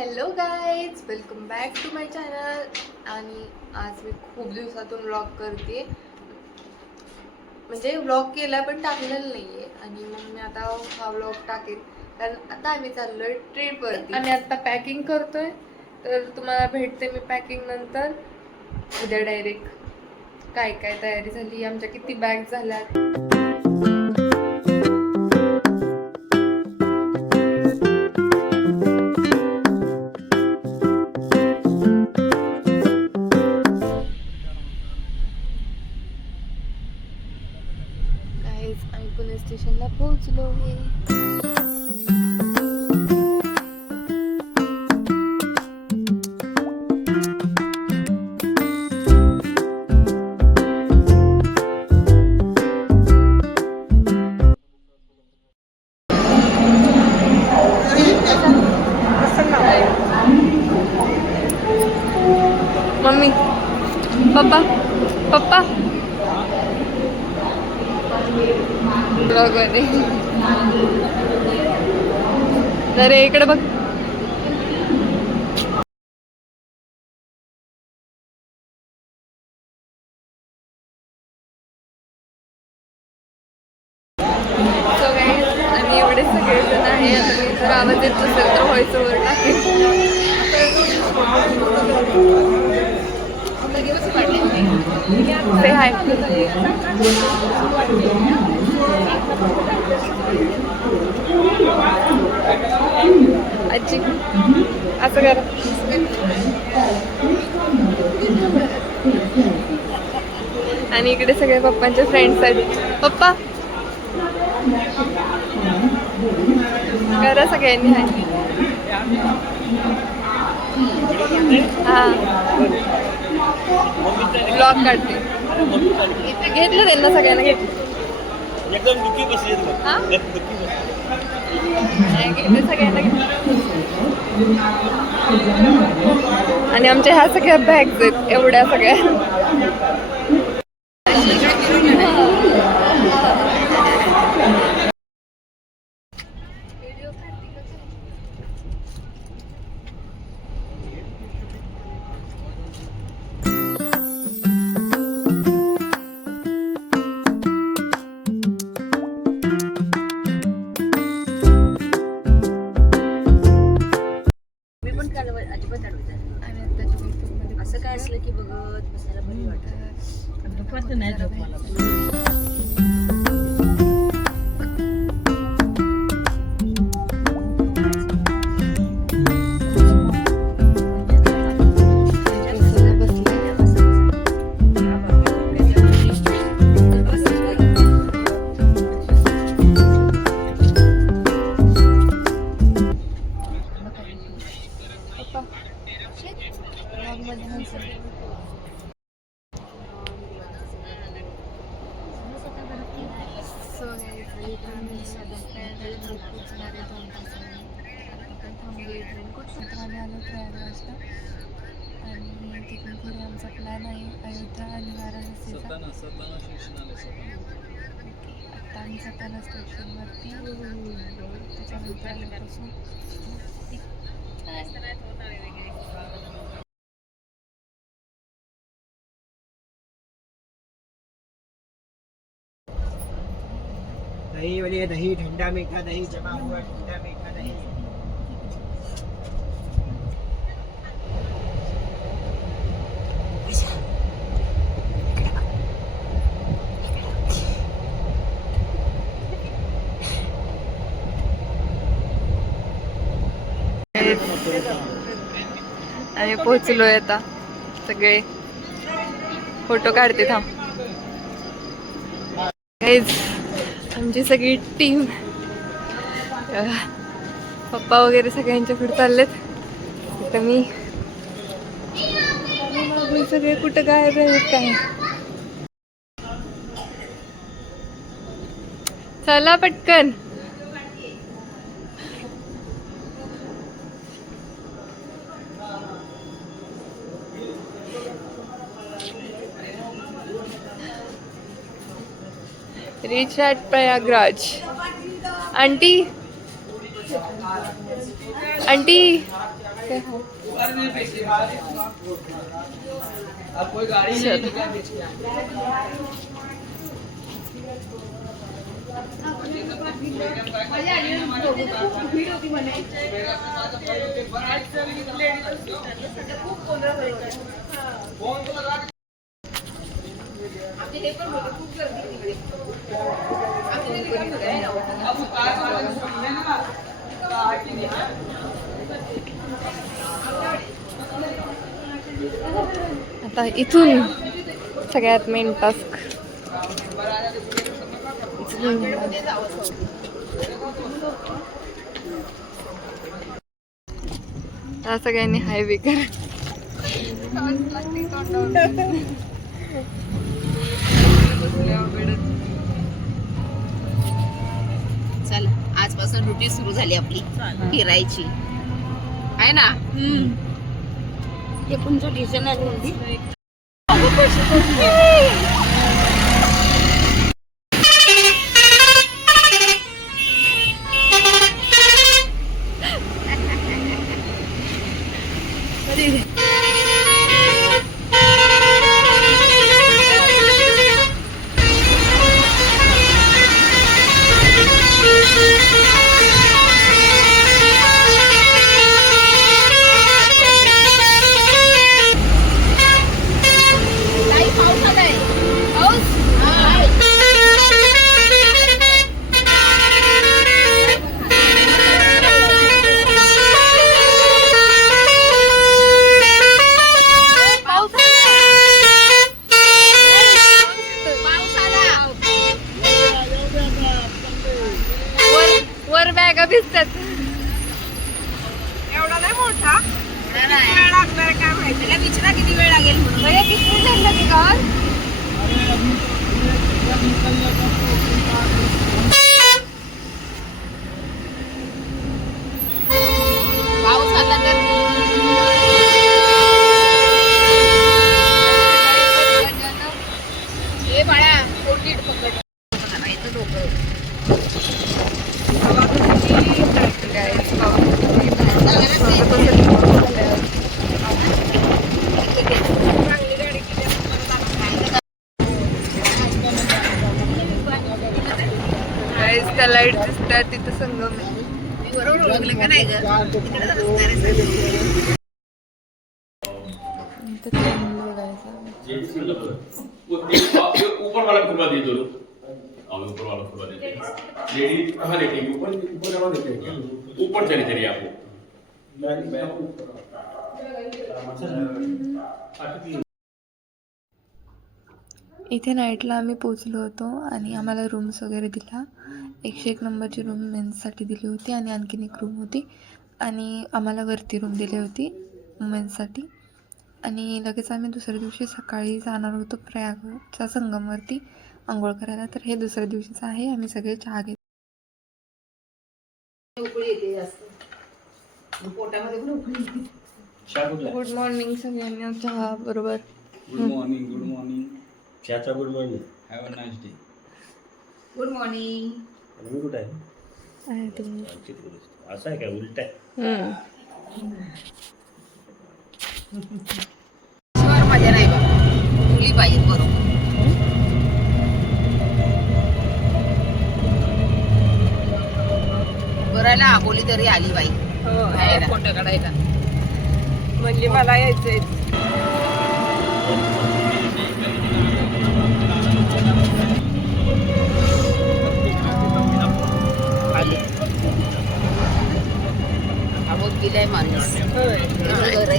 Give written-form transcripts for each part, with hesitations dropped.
Hello guys, welcome back to my channel. आणि आज मी खूप दिवसातून व्लॉग करते. म्हणजे व्लॉग केला पण टाकलेला नाहीये. आणि मग मी आता हा व्लॉग टाकेन कारण आता आम्ही चाललोय ट्रिपवरती. आणि आता पॅकिंग करतोय, तर तुम्हाला भेटते मी पॅकिंग नंतर. उद्या डायरेक्ट काय काय तयारी झाली, आमच्या किती बॅग झाल्यात. आम्ही पुणे स्टेशनला पोहोचलो आहे. मम्मी, पप्पा पप्पा ब्लॉग मध्ये अरे इकडे बघ. आणि एवढे सगळेजण आहे. आता मी जर आवाज येत असेल तर व्हॉइस ओव्हर टाकेल. से हाय. आजी असं करा. आणि इकडे सगळे पप्पांचे फ्रेंड्स आहेत. पप्पा करा सगळ्यांनी हाय. हा ब्लॉग काढते. घेतलं त्यांना सगळ्यांना घेतलं. घेतलं सगळ्यांना घेतलं. आणि आमच्या ह्या सगळ्या बॅग्स आहेत एवढ्या सगळ्या. असं काय असलं की बघत बसायला बरी वाटत. दुपारचं नाही झोपायला. आणि तिथून पुढे आमचा प्लॅन आहे अयोध्या आणि वाराणसीचा. आता आम्ही सताना स्टेशनवरती, त्याच्यानंतर आल्यापासून दही वाली दही ठंडा मीठा दही जमा हुआ ठंडा मीठा दही. आम्ही पोहोचलोय. आता सगळे फोटो काढते. थांब. आमची सगळी टीम, पप्पा वगैरे सगळ्यांच्या पुढे चाललेत. तर मी सगळे कुठं गायब आहेत काय. चला पटकन. Reach at Prayagraj. Auntie, के हाँ आता इथून सगळ्यात मेन टास्क सगळ्यांनी हायवे करा चल आजपासून ड्युटी सुरू झाली आपली फिरायची आहे ना. हे तुमचं डिझाईन आहे. वर बॅगा भिजतात. एवढा नाही मोठा. वेळ लागणार काय माहिती. त्याला विचारा किती वेळ लागेल म्हणून. भैया किती झालं की कार पाऊस आला तर हे बाळा कोंडीत पकड करायचं डोकं. त्या लाईट दिसतात तिथं संगम आहे. मी बरोबर ओळखलं का नाही ग. तिकडे रस्ता आहे. ऊपर वाला खुलवा दीजिए दोनों. और ऊपर वाला खुलवा दीजिए. लेडीज कहाँ लेटेंगी? ऊपर ऊपर जमा देते हैं क्या? ऊपर चली चलिए आपको. इथे नाईटला आम्ही पोचलो होतो आणि आम्हाला रूम्स वगैरे दिला. 101 नंबरची रूम मेन्ससाठी दिली होती आणि आणखीन एक रूम होती आणि आम्हाला वरती रूम दिली होती वुमेन्ससाठी. आणि लगेच आम्ही दुसऱ्या दिवशी सकाळी जाणार होतो प्रयागच्या संगमवरती आंघोळ करायला. तर हे दुसऱ्या दिवशीचं आहे. आम्ही सगळे चहा घेतो. उकळी येते जास्त. पोटामध्ये पण उकळी येते. गुड मॉर्निंग सगळ्यांना चहा बरोबर. Good morning. Good morning. चाचा good morning. Have a nice day. Good morning. मी कुठे आहे? आहे तुम्ही. असं आहे काय? उलट आहे. शिवार माझ्या नाही बा. मुली पाहिजेत बरोबर. करायला आबोली तरी आली बाई. फोटो काढायला म्हणजे मला यायचंय. आली. आबोत गेलाय माणूस. घर आहे.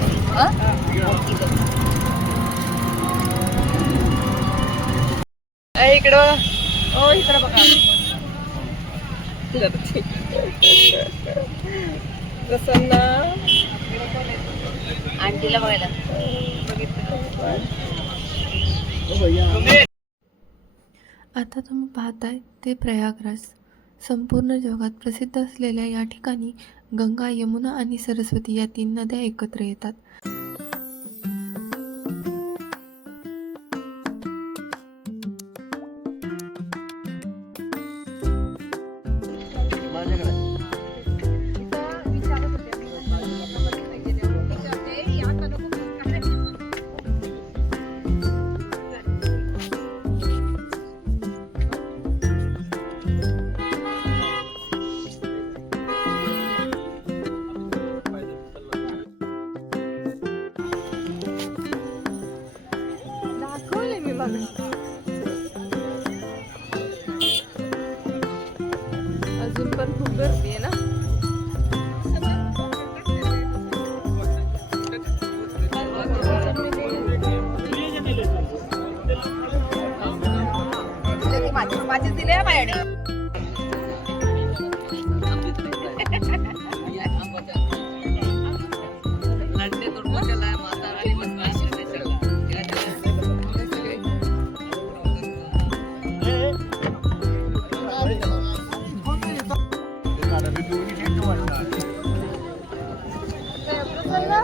इकडं हो इकडं बघा. प्रसन्न आंटीला बघायला. आता तुम्ही पाहताय ते प्रयागराज. संपूर्ण जगात प्रसिद्ध असलेल्या या ठिकाणी गंगा, यमुना आणि सरस्वती या 3 नद्या एकत्र येतात.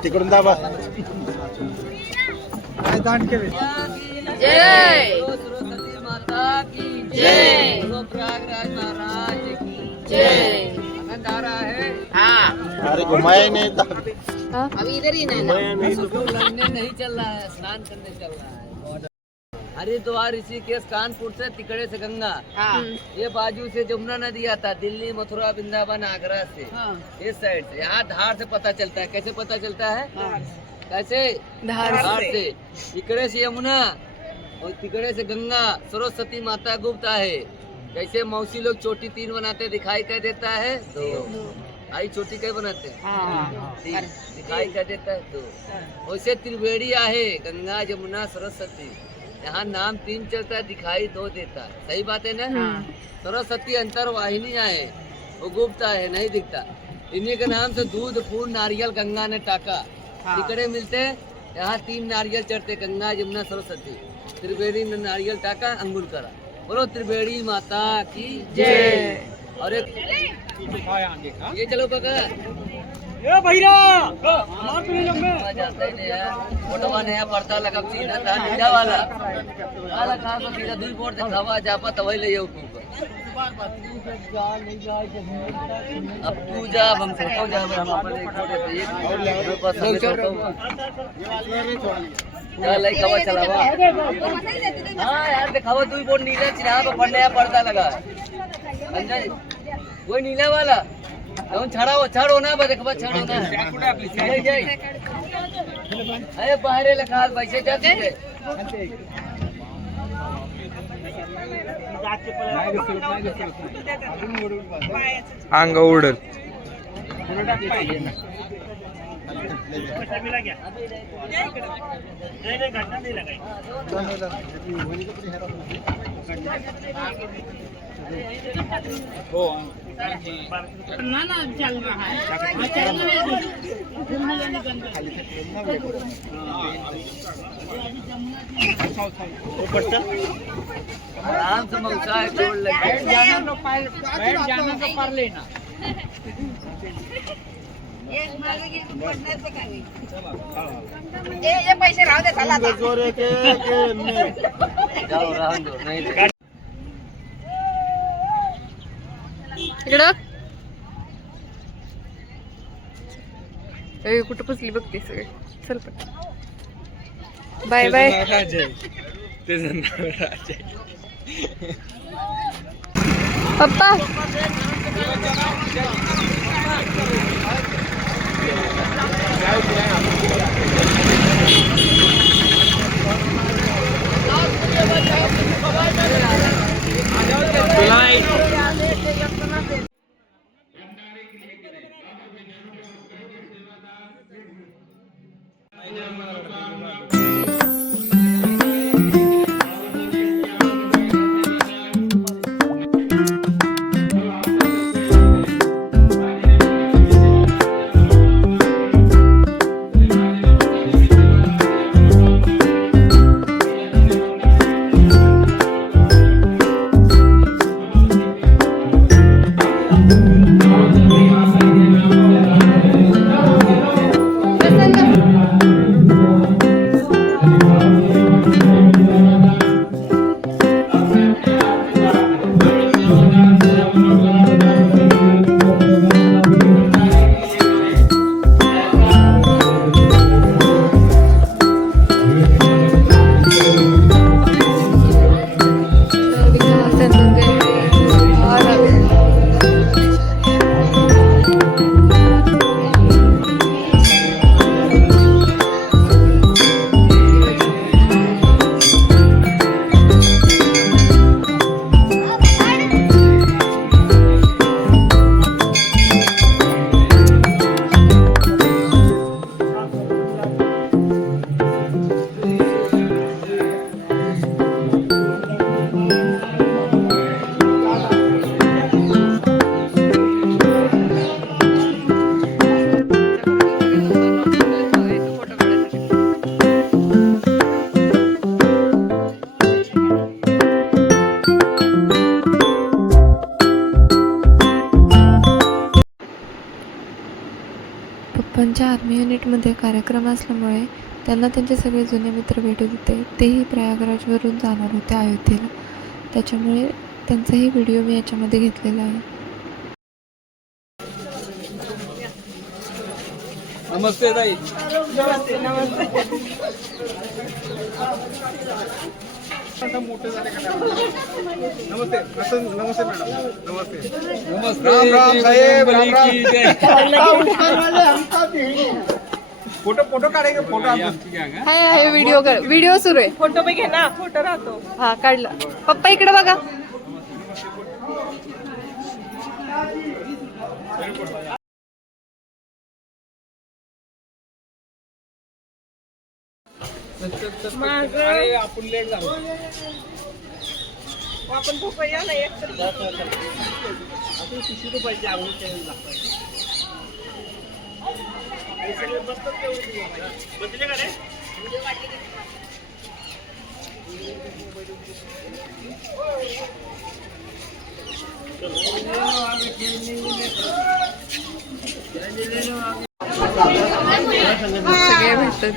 तिकडून दाबा जय सरस्वती माता की जय, प्रयागराज महाराज की जय. आनंद आ रहा है। अरे घुमाए नहीं था अभी इधर ही नहीं लगने नहीं चल रहा है, स्नान करने चल रहा है। हरिद्वार, ऋषिकेश, कानपुर से तिकड़े से गंगा, ये बाजू से जमुना नदी आता, दिल्ली, मथुरा, वृंदावन, आगरा से इस साइड से। यहाँ धार से पता चलता है। कैसे पता चलता है? कैसे? धार से। तिकड़े से यमुना और तिकड़े से गंगा, सरस्वती माता गुप्त है। जैसे मौसी लोग चोटी 3 बनाते, दिखाई क्या देता है? 2। आई चोटी क्या बनाते हैं? 3। दिखाई क्या देता है? 2। वैसे त्रिवेणी है, गंगा, जमुना, सरस्वती। यहाँ नाम 3 चलता है, दिखाई 2 देता है। सही बात है ना? सरस्वती अंतर्वाहिनी है, वो गुप्त है, नहीं दिखता। इन्हीं के नाम से दूध, फूल, नारियल गंगा ने टाका। तिकड़े मिलते, यहाँ 3 नारियल चढ़ते, गंगा, जमुना, सरस्वती। त्रिवेणी ने नारियल टाका, अंगुल करा। बोलो त्रिवेणी माता की जय। और एक ये चलो पकड़ फोटोवा नया पर्दा लगा सीधा था नीला वाला वाला कहां को सीधा 2 बोर्ड दिखावा जापा तवई ले ऊपर। अब तू जा, हम फोटो जा, हम अपन एक फोटो चल लाइक कवर चलावा। हां यार दिखावा 2 बोर्ड नीला चिन्हा पर नया पर्दा लगा अंजय, वो नीला वाला छाड़ो ना देखबा, छाड़ो ना जय जय। अरे बाहर लखा पैसे जाते अंग उडल आराम से मौसा है, जोड़ लगे बैठ जाना तो पर लेना। ये पैसे राहू दे चला आता. जाओ राहून दो नाही इकडं ए, कुठं बसली बघते सगळे. चल पण बाय बाय. त्याचं नाव राज आहे. पप्पा तुला नाही पप्पांच्या आर्मी युनिटमध्ये कार्यक्रम असल्यामुळे त्यांना त्यांचे सगळे जुने मित्र भेटत होते. तेही प्रयागराजवरून जाणार होते अयोध्येला. त्याच्यामुळे त्यांचाही व्हिडिओ मी याच्यामध्ये घेतलेला आहे. नमस्ते ताई. नमस्ते राम राम साहेब, राम राम. की जय. फोटो काढायचे फोटो हाय व्हिडिओ सुरू आहे. फोटो पे घे ना, फोटो राहतो. हा काढला. पप्पा इकडे बघा. अरे आपण लेट झालो. आपण भोपळ्या नाही एक तर सगळे भेटतात.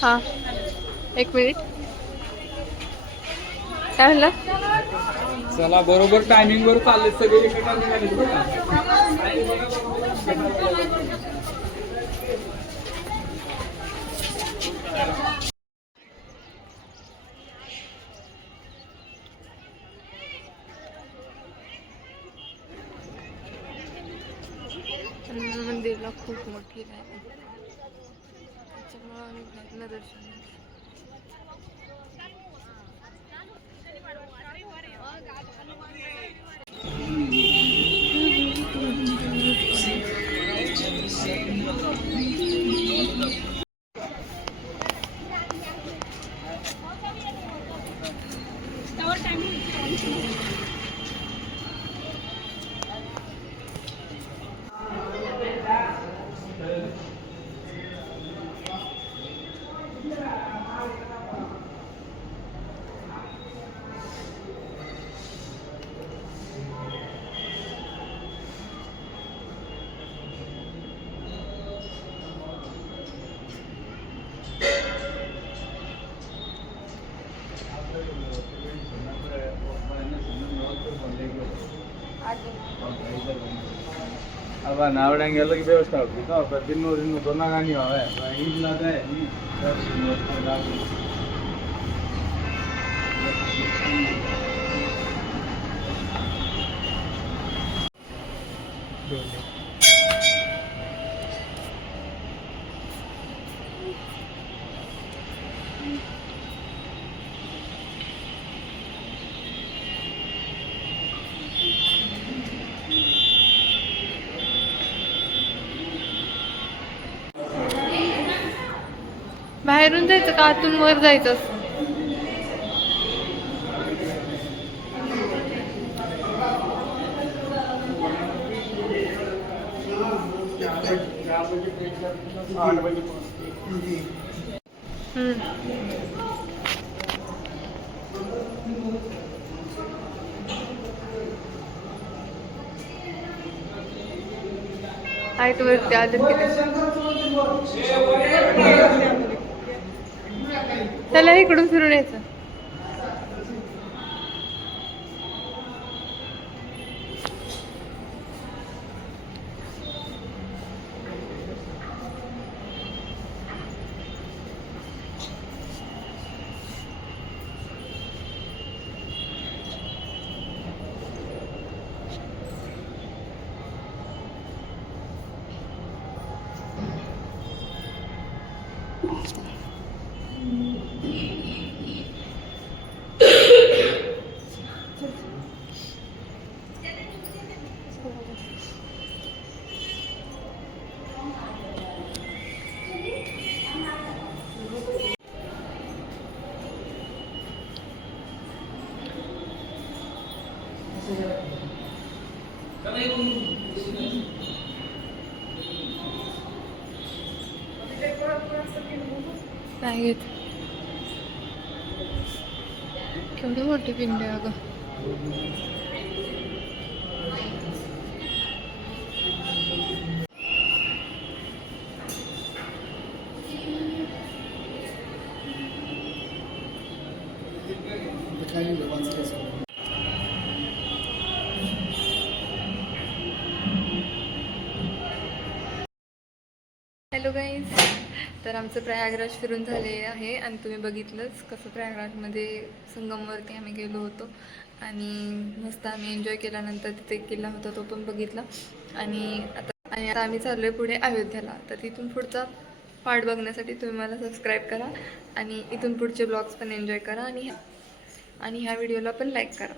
हा एक मिनिट. काय म्हणला? चला बरोबर टायमिंग वर चालले सगळे एका निघाले बरं का. मंदिरला खूप मोठी आहे त्याच्यामुळे आम्ही बाहेरनं दर्शन घेतलं. अब नावडंगे व्यवस्था होती दिन दोनों गानी हवे बाहेरून जायचं का आतून वर जायचं? आहेत वरती आले त्याला इकडून फिरून यायचं. नाही घेत. केवढी मोठी पिंड आहे अगं. हॅलो गाईज, तर आमचं प्रयागराज फिरून झाले आहे आणि तुम्ही बघितलंच कसं प्रयागराजमध्ये संगमवरती आम्ही गेलो होतो आणि मस्त आम्ही एन्जॉय केल्यानंतर तिथे एक किल्ला होता तो पण बघितला आणि आता आम्ही चाललो आहे पुढे अयोध्याला. तर तिथून पुढचा पार्ट बघण्यासाठी तुम्ही मला सबस्क्राईब करा आणि इथून पुढचे ब्लॉग्स पण एन्जॉय करा आणि ह्या व्हिडिओला पण लाईक करा.